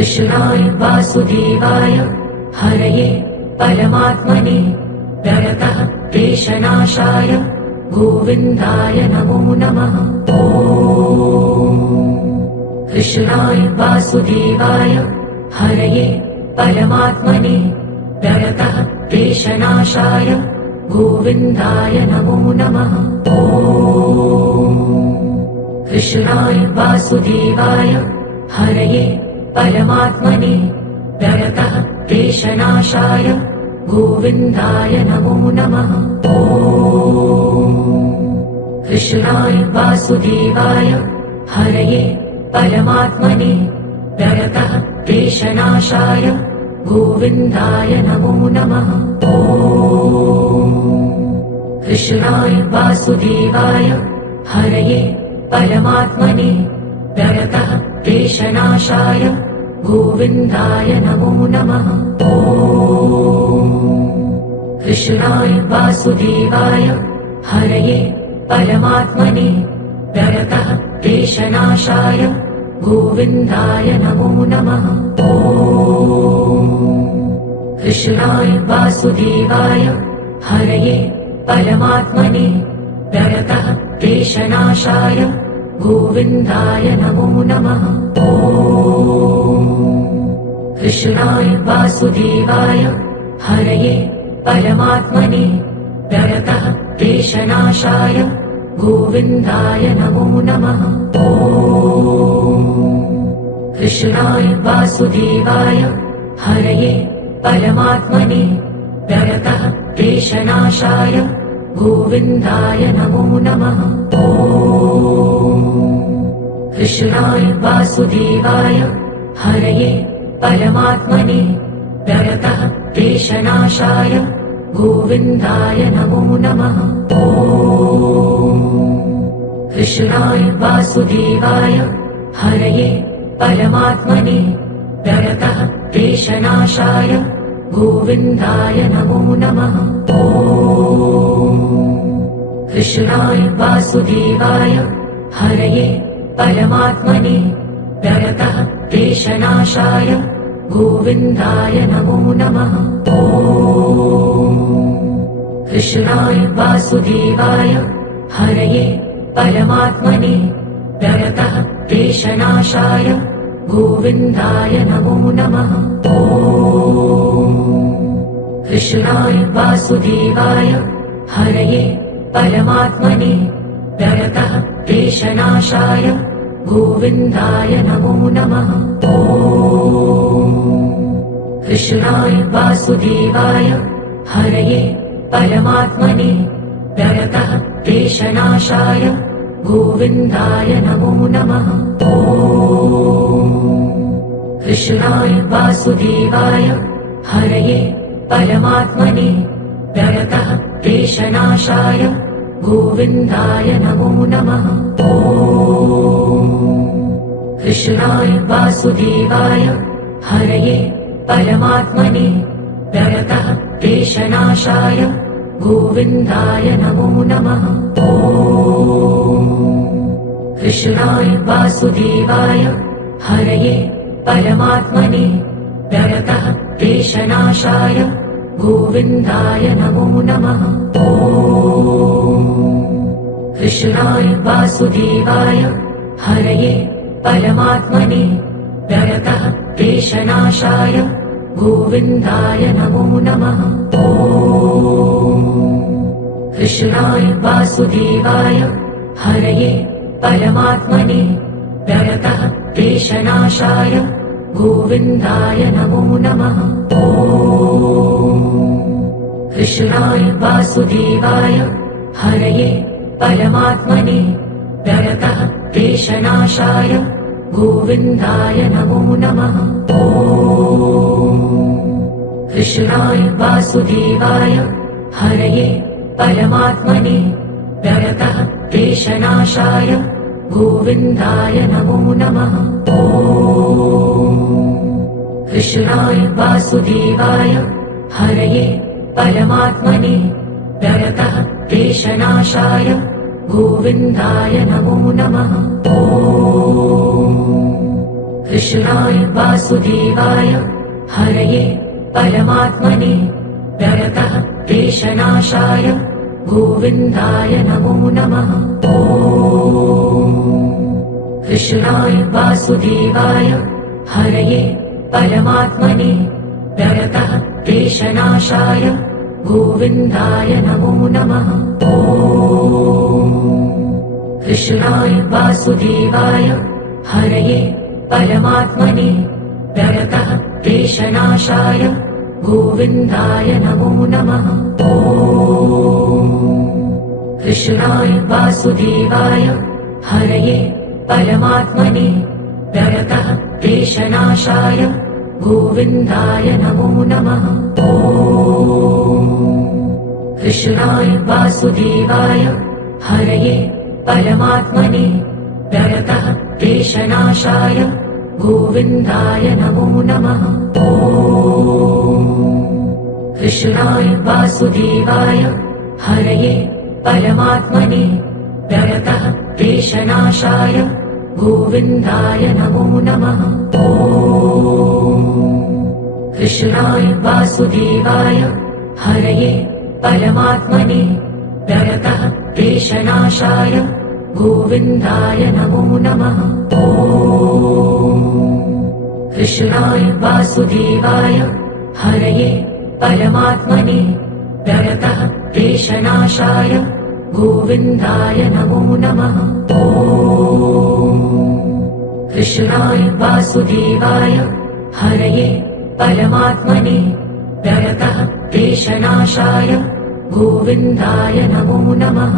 कृष्णाय वासुदेवाय हरये परमात्मने प्रणतः क्लेशनाशाय गोविन्दाय नमो नमः। कृष्णाय वासुदेवाय हरये परमात्मने प्रणतः क्लेशनाशाय गोविन्दाय नमो नमः। कृष्णाय वासुदेवाय हरये परमात्मने प्रणतः क्लेशनाशाय गोविन्दाय नमो नमः। कृष्णाय वासुदेवाय हरये परमात्मने प्रणतः क्लेशनाशाय गोविन्दाय नमो नमः। कृष्णाय वासुदेवाय हरये परमात्मने प्रणतः क्लेशनाशाय गोविन्दाय नमो नमः। कृष्णाय वासुदेवाय हरये परमात्मने प्रणतः क्लेशनाशाय गोविन्दाय नमो नमः। कृष्णाय वासुदेवाय हरये परमात्मने प्रणतः क्लेशनाशाय गोविन्दाय नमो नमः। कृष्णाय वासुदेवाय हरये परमात्मने प्रणतः क्लेशनाशाय गोविन्दाय नमो नमः। कृष्णाय वासुदेवाय हरये परमात्मने प्रणतः क्लेशनाशाय गोविन्दाय नमो नमः। कृष्णाय वासुदेवाय हरये परमात्मने प्रणतः क्लेशनाशाय गोविन्दाय नमो नमः। कृष्णाय वासुदेवाय हरये परमात्मने प्रणतः क्लेशनाशाय गोविन्दाय नमो नमः। कृष्णाय वासुदेवाय हरये परमात्मने प्रणतः क्लेशनाशाय गोविन्दाय नमो नमः। कृष्णाय वासुदेवाय हरये परमात्मने प्रणतः क्लेशनाशाय गोविन्दाय नमो नमः। कृष्णाय वासुदेवाय हरये परमात्मने प्रणतः क्लेशनाशाय गोविन्दाय नमो नमः। कृष्णाय वासुदेवाय हरये परमात्मने प्रणतः क्लेशनाशाय गोविन्दाय नमो नमः। कृष्णाय वासुदेवाय हरये परमात्मने प्रणतः क्लेशनाशाय गोविन्दाय नमो नमः। कृष्णाय वासुदेवाय हरये परमात्मने प्रणतः क्लेशनाशाय गोविन्दाय नमो नमः। कृष्णाय वासुदेवाय हरये परमात्मने प्रणतः क्लेशनाशाय गोविन्दाय नमो नमः। कृष्णाय वासुदेवाय हरये परमात्मने प्रणतः क्लेशनाशाय गोविन्दाय नमो नमः। कृष्णाय वासुदेवाय हरये परमात्मने प्रणतः क्लेशनाशाय गोविन्दाय नमो नमः। कृष्णाय वासुदेवाय हरये परमात्मने प्रणतः क्लेशनाशाय गोविन्दाय नमो नमः। कृष्णाय वासुदेवाय हरये परमात्मने प्रणतः क्लेशनाशाय गोविन्दाय नमो नमः। कृष्णाय वासुदेवाय हरये परमात्मने प्रणतः क्लेशनाशाय गोविन्दाय नमो नमः। कृष्णाय वासुदेवाय हरये परमात्मने प्रणतः क्लेशनाशाय गोविन्दाय नमो नमः। कृष्णाय वासुदेवाय हरये परमात्मने प्रणतः क्लेशनाशाय गोविन्दाय नमो नमः। कृष्णाय वासुदेवाय हरये परमात्मने प्रणतः क्लेशनाशाय गोविन्दाय नमो नमः। कृष्णाय वासुदेवाय हरये परमात्मने प्रणतः क्लेशनाशाय गोविन्दाय नमो नमः। कृष्णाय वासुदेवाय हरये परमात्मने प्रणतः क्लेशनाशाय गोविन्दाय नमो नमः। कृष्णाय वासुदेवाय हरये परमात्मने प्रणतः क्लेशनाशाय गोविन्दाय नमो नमः। कृष्णाय वासुदेवाय हरये परमात्मने प्रणतः क्लेशनाशाय गोविन्दाय नमो नमः। कृष्णाय वासुदेवाय हरये परमात्मने प्रणतः क्लेशनाशाय गोविन्दाय नमो नमः। कृष्णाय वासुदेवाय हरये परमात्मने प्रणतः क्लेशनाशाय गोविन्दाय नमो नमः।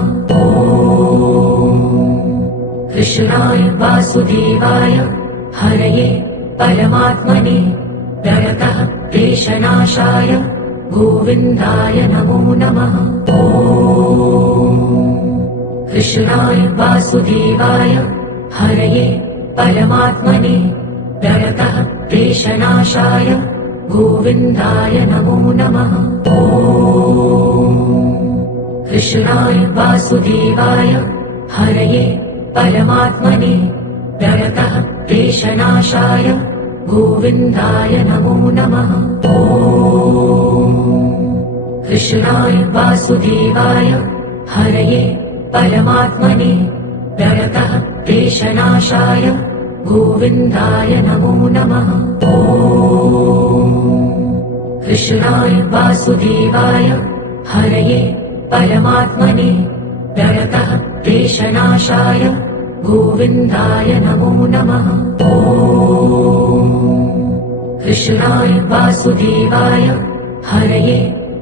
कृष्णाय वासुदेवाय हरये परमात्मने प्रणतः क्लेशनाशाय गोविन्दाय नमो नमः। कृष्णाय वासुदेवाय हरये परमात्मने प्रणतः क्लेशनाशाय गोविन्दाय नमो नमः। कृष्णाय वासुदेवाय हरये परमात्मने प्रणतः क्लेशनाशाय गोविन्दाय नमो नमः। कृष्णाय वासुदेवाय हरये परमात्मने प्रणतः क्लेशनाशाय गोविन्दाय नमो नमः। कृष्णाय वासुदेवाय हरये परमात्मने प्रणतः क्लेशनाशाय गोविन्दाय नमो नमः। कृष्णाय वासुदेवाय हरये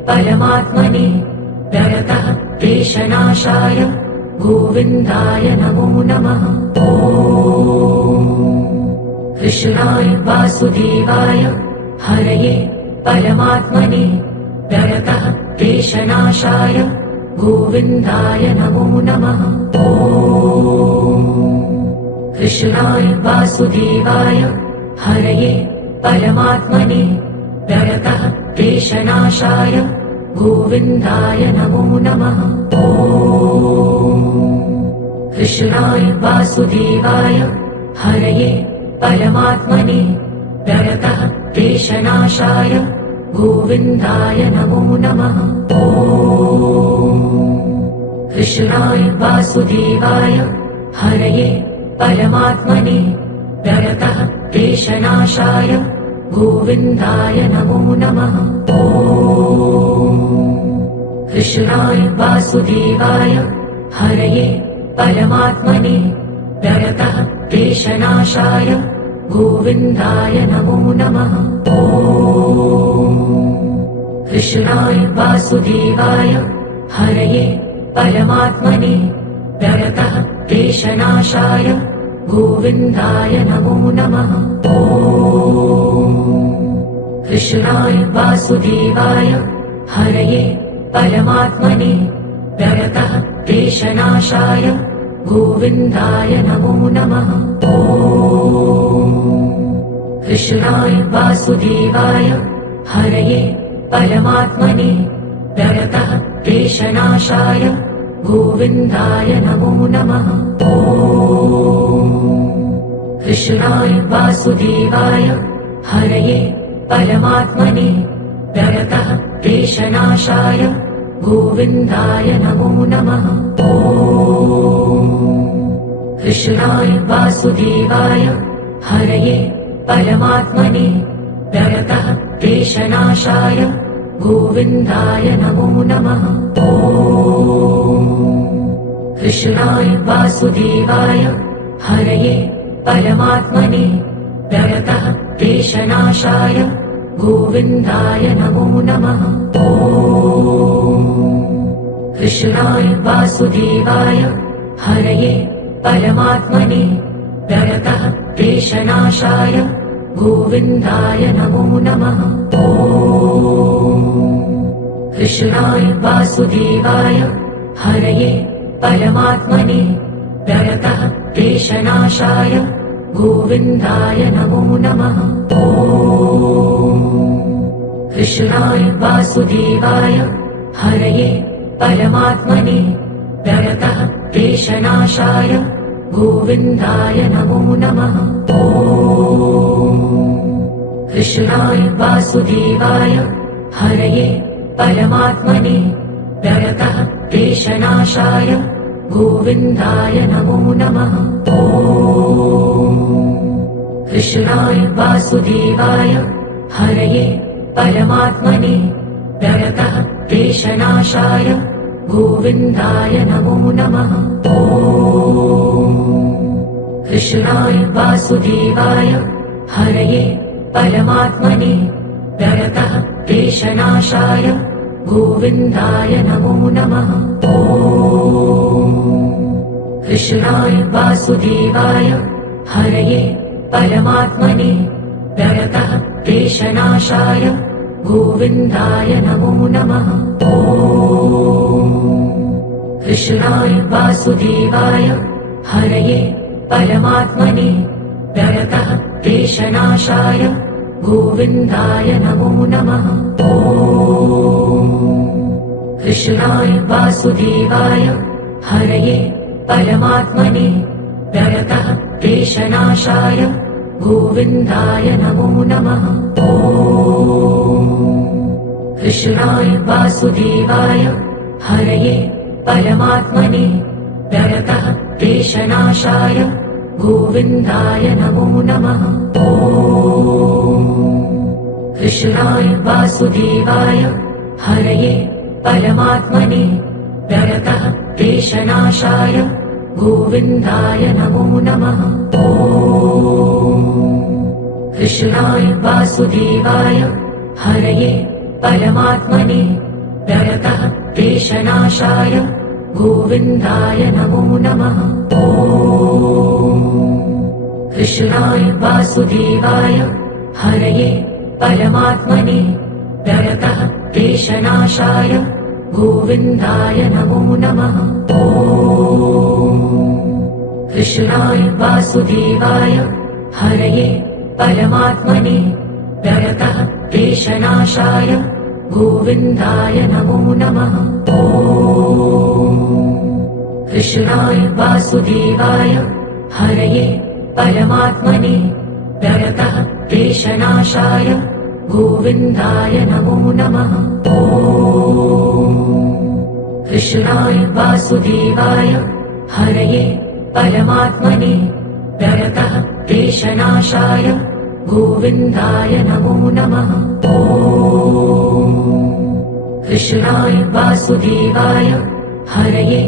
परमात्मने प्रणतः क्लेशनाशाय गोविन्दाय नमो नमः। कृष्णाय वासुदेवाय हरये परमात्मने प्रणतः क्लेशनाशाय गोविन्दाय नमो नमः। कृष्णाय वासुदेवाय हरये परमात्मने प्रणतः क्लेशनाशाय गोविन्दाय नमो नमः। कृष्णाय वासुदेवाय हरये परमात्मने प्रणतः क्लेशनाशाय गोविन्दाय नमो नमः। कृष्णाय वासुदेवाय हरये परमात्मने प्रणतः क्लेशनाशाय गोविन्दाय नमो नमः। कृष्णाय वासुदेवाय हरये परमात्मने प्रणतः क्लेशनाशाय गोविन्दाय नमो नमः। कृष्णाय वासुदेवाय हरये परमात्मने प्रणतः क्लेशनाशाय गोविन्दाय नमो नमः। कृष्णाय वासुदेवाय हरये परमात्मने प्रणतः क्लेशनाशाय गोविन्दाय नमो नमः। कृष्णाय वासुदेवाय हरये परमात्मने प्रणतः क्लेशनाशाय गोविन्दाय नमो नमः। कृष्णाय वासुदेवाय हरये परमात्मने प्रणतः क्लेशनाशाय गोविन्दाय नमो नमः। कृष्णाय वासुदेवाय हरये परमात्मने प्रणतः क्लेशनाशाय गोविन्दाय नमो नमः। कृष्णाय वासुदेवाय हरये परमात्मने प्रणतः क्लेशनाशाय गोविन्दाय नमो नमः। कृष्णाय वासुदेवाय हरये परमात्मने प्रणतः क्लेशनाशाय गोविन्दाय नमो नमः। कृष्णाय वासुदेवाय हरये परमात्मने प्रणतः क्लेशनाशाय गोविन्दाय नमो नमः। कृष्णाय वासुदेवाय हरये परमात्मने प्रणतः क्लेशनाशाय गोविन्दाय नमो नमः। कृष्णाय वासुदेवाय हरये परमात्मने प्रणतः क्लेशनाशाय गोविन्दाय नमो नमः। कृष्णाय वासुदेवाय हरये परमात्मने प्रणतः क्लेशनाशाय गोविन्दाय नमो नमः। कृष्णाय वासुदेवाय हरये परमात्मने प्रणतः क्लेशनाशाय गोविन्दाय नमो नमः। कृष्णाय वासुदेवाय हरये परमात्मने प्रणतः क्लेशनाशाय गोविन्दाय नमो नमः। कृष्णाय वासुदेवाय हरये परमात्मने प्रणतः क्लेशनाशाय गोविन्दाय नमो नमः। कृष्णाय वासुदेवाय हरये परमात्मने प्रणतः क्लेशनाशाय गोविन्दाय नमो नमः। कृष्णाय वासुदेवाय हरये परमात्मने प्रणतः क्लेशनाशाय गोविन्दाय नमो नमः। कृष्णाय वासुदेवाय हरये परमात्मने प्रणतः क्लेशनाशाय गोविन्दाय नमो नमः। कृष्णाय वासुदेवाय हरये परमात्मने प्रणतः क्लेशनाशाय गोविन्दाय नमो नमः। कृष्णाय वासुदेवाय हरये परमात्मने प्रणतः क्लेशनाशाय गोविन्दाय नमो नमः। कृष्णाय वासुदेवाय हरये परमात्मने प्रणतः क्लेशनाशाय गोविन्दाय नमो नमः। कृष्णाय वासुदेवाय हरये परमात्मने प्रणतः क्लेशनाशाय गोविन्दाय नमो नमः। कृष्णाय वासुदेवाय हरये परमात्मने प्रणतः क्लेशनाशाय गोविन्दाय नमो नमः। कृष्णाय वासुदेवाय हरये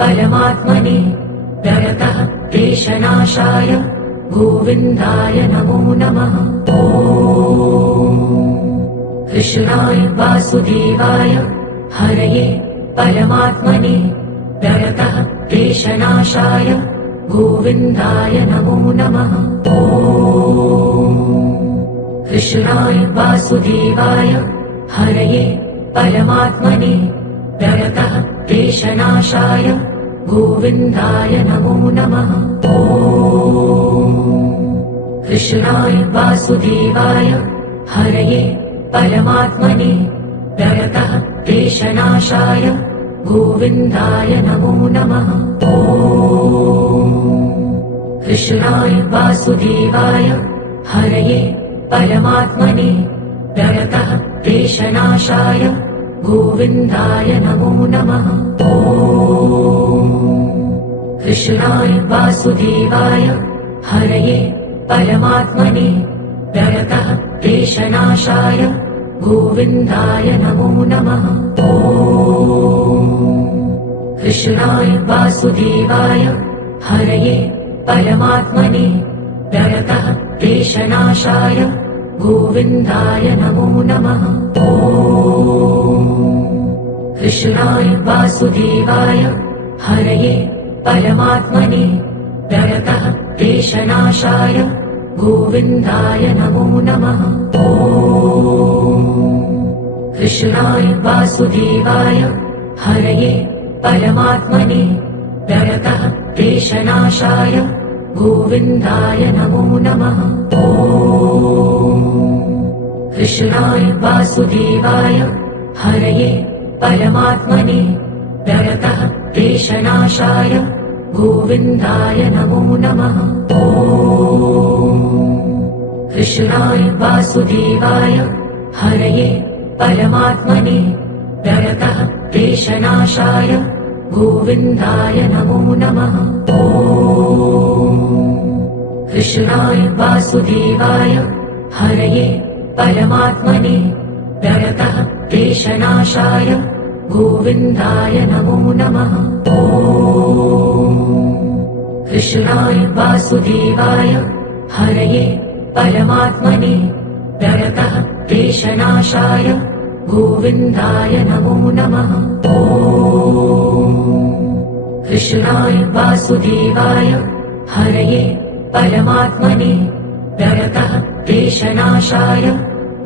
परमात्मने प्रणतः क्लेशनाशाय गोविन्दाय नमो नमः। कृष्णाय वासुदेवाय हरये परमात्मने प्रणतः क्लेशनाशाय गोविन्दाय नमो नमः। कृष्णाय वासुदेवाय हरये परमात्मने प्रणतः क्लेशनाशाय गोविन्दाय नमो नमः। कृष्णाय वासुदेवाय हरये परमात्मने प्रणतः क्लेशनाशाय गोविन्दाय नमो नमः। कृष्णाय वासुदेवाय हरये परमात्मने प्रणतः क्लेशनाशाय गोविन्दाय नमो नमः। कृष्णाय वासुदेवाय हरये परमात्मने प्रणतः क्लेशनाशाय गोविन्दाय नमो नमः। कृष्णाय वासुदेवाय हरये परमात्मने प्रणतः क्लेशनाशाय गोविन्दाय नमो नमः। कृष्णाय वासुदेवाय हरये परमात्मने प्रणतः क्लेशनाशाय गोविन्दाय नमो नमः। कृष्णाय वासुदेवाय हरये परमात्मने प्रणतः क्लेशनाशाय गोविन्दाय नमो नमः। कृष्णाय वासुदेवाय हरये परमात्मने प्रणतः क्लेशनाशाय गोविन्दाय नमो नमः। कृष्णाय वासुदेवाय हरये परमात्मने प्रणतः क्लेशनाशाय गोविन्दाय नमो नमः। कृष्णाय वासुदेवाय हरये परमात्मने प्रणतः क्लेशनाशाय गोविन्दाय नमो नमः। कृष्णाय वासुदेवाय हरये परमात्मने प्रणतः क्लेशनाशाय गोविन्दाय नमो नमः। कृष्णाय वासुदेवाय हरये परमात्मने प्रणतः क्लेशनाशाय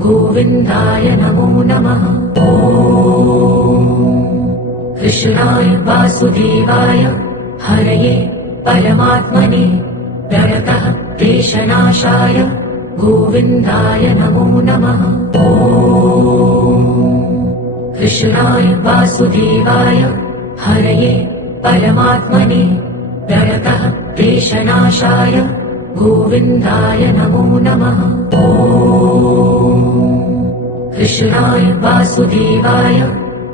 गोविन्दाय नमो नमः। कृष्णाय वासुदेवाय हरये परमात्मने प्रणतः क्लेशनाशाय गोविन्दाय नमो नमः। कृष्णाय वासुदेवाय हरये परमात्मने प्रणतः क्लेशनाशाय गोविन्दाय नमो नमः। कृष्णाय वासुदेवाय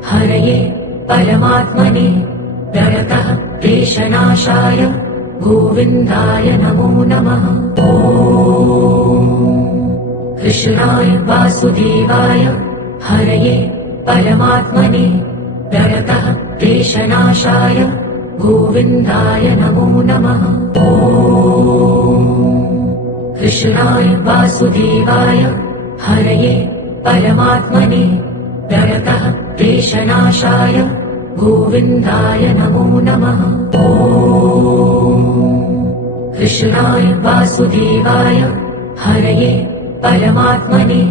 हरये परमात्मने प्रणतः क्लेशनाशाय गोविन्दाय नमो नमः। कृष्णाय वासुदेवाय हरये परमात्मने प्रणतः क्लेशनाशाय गोविन्दाय नमो नमः। कृष्णाय वासुदेवाय हरये परमात्मने प्रणतः क्लेशनाशाय गोविन्दाय नमो नमः। कृष्णाय वासुदेवाय हरये परमात्मने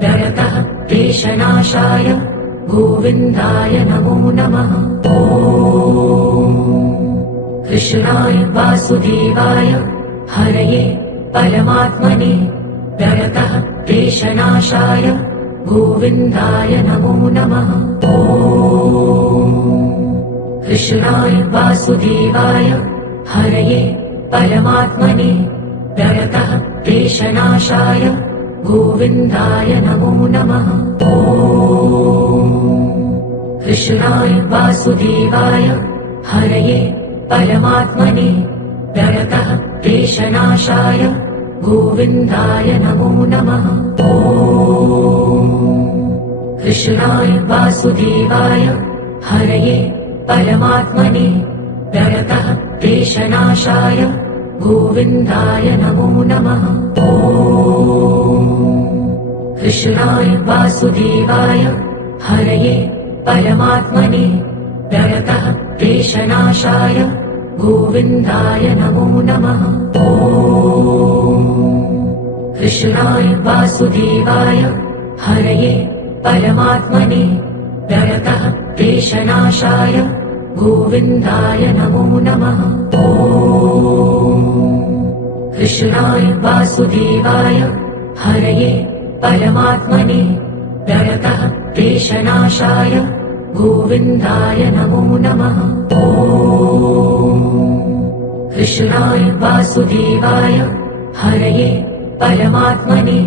प्रणतः क्लेशनाशाय गोविन्दाय नमो नमः। कृष्णाय वासुदेवाय हरये परमात्मने प्रणतः क्लेशनाशाय गोविन्दाय नमो नमः। कृष्णाय वासुदेवाय हरये परमात्मने प्रणतः क्लेशनाशाय गोविन्दाय नमो नमः। कृष्णाय वासुदेवाय हरये परमात्मने प्रणतः क्लेशनाशाय गोविन्दाय नमो नमः। कृष्णाय वासुदेवाय हरये परमात्मने प्रणतः क्लेशनाशाय गोविन्दाय नमो नमः। कृष्णाय वासुदेवाय हरये परमात्मने प्रणतः क्लेशनाशाय गोविन्दाय नमो नमः। कृष्णाय वासुदेवाय हरये परमात्मने प्रणतः क्लेशनाशाय गोविन्दाय नमो नमः। कृष्णाय वासुदेवाय हरये परमात्मने प्रणतः क्लेशनाशाय गोविन्दाय नमो नमः। कृष्णाय वासुदेवाय हरये परमात्मने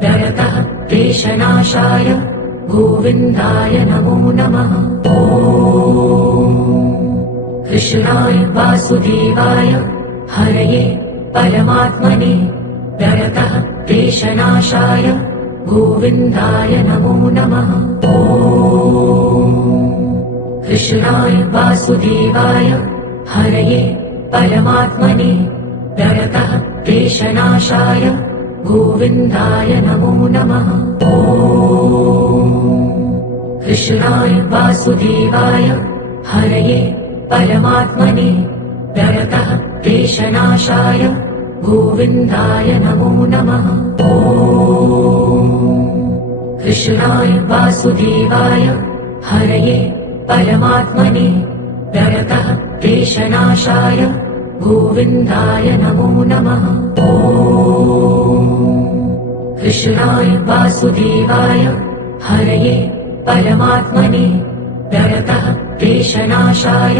प्रणतः क्लेशनाशाय गोविन्दाय नमो नमः। कृष्णाय वासुदेवाय हरये परमात्मने प्रणतः क्लेशनाशाय गोविन्दाय नमो नमः। कृष्णाय वासुदेवाय हरये परमात्मने प्रणतः क्लेशनाशाय गोविन्दाय नमो नमः। कृष्णाय वासुदेवाय हरये परमात्मने प्रणतः क्लेशनाशाय गोविन्दाय नमो नमः। कृष्णाय वासुदेवाय हरये परमात्मने प्रणतः क्लेशनाशाय गोविन्दाय नमो नमः। कृष्णाय वासुदेवाय हरये परमात्मने प्रणतः क्लेशनाशाय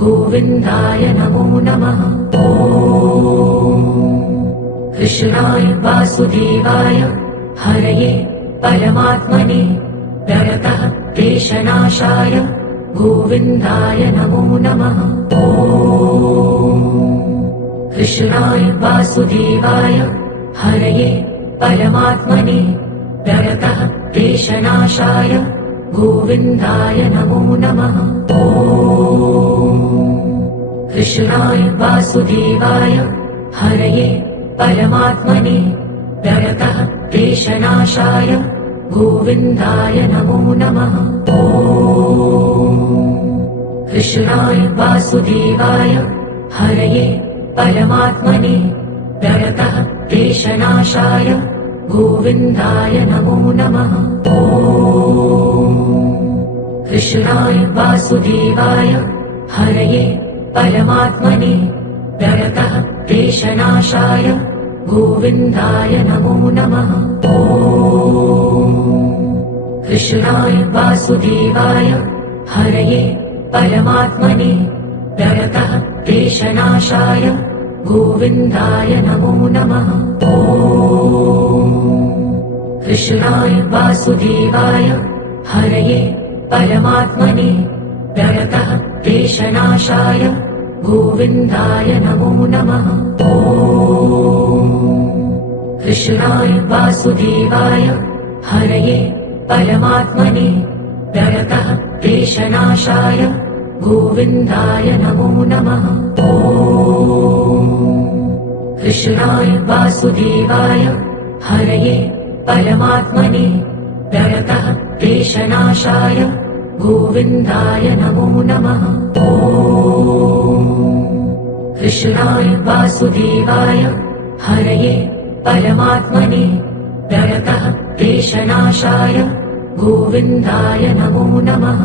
गोविन्दाय नमो नमः। कृष्णाय वासुदेवाय हरये परमात्मने प्रणतः क्लेशनाशाय गोविन्दाय नमो नमः। कृष्णाय वासुदेवाय हरये परमात्मने प्रणतः क्लेशनाशाय गोविन्दाय नमो नमः। कृष्णाय वासुदेवाय हरये परमात्मने प्रणतः क्लेशनाशाय गोविन्दाय नमो नमः। कृष्णाय वासुदेवाय हरये परमात्मने प्रणतः क्लेशनाशाय गोविन्दाय नमो नमः। कृष्णाय वासुदेवाय हरये परमात्मने प्रणतः क्लेशनाशाय गोविन्दाय नमो नमः। कृष्णाय वासुदेवाय हरये परमात्मने प्रणतः क्लेशनाशाय गोविन्दाय नमो नमः। कृष्णाय वासुदेवाय हरये परमात्मने प्रणतः क्लेशनाशाय गोविन्दाय नमो नमः। कृष्णाय वासुदेवाय हरये परमात्मने प्रणतः क्लेशनाशाय गोविन्दाय नमो नमः। कृष्णाय वासुदेवाय हरये परमात्मने प्रणतः क्लेशनाशाय गोविन्दाय नमो नमः। कृष्णाय वासुदेवाय हरये परमात्मने प्रणतः क्लेशनाशाय गोविन्दाय नमो नमः।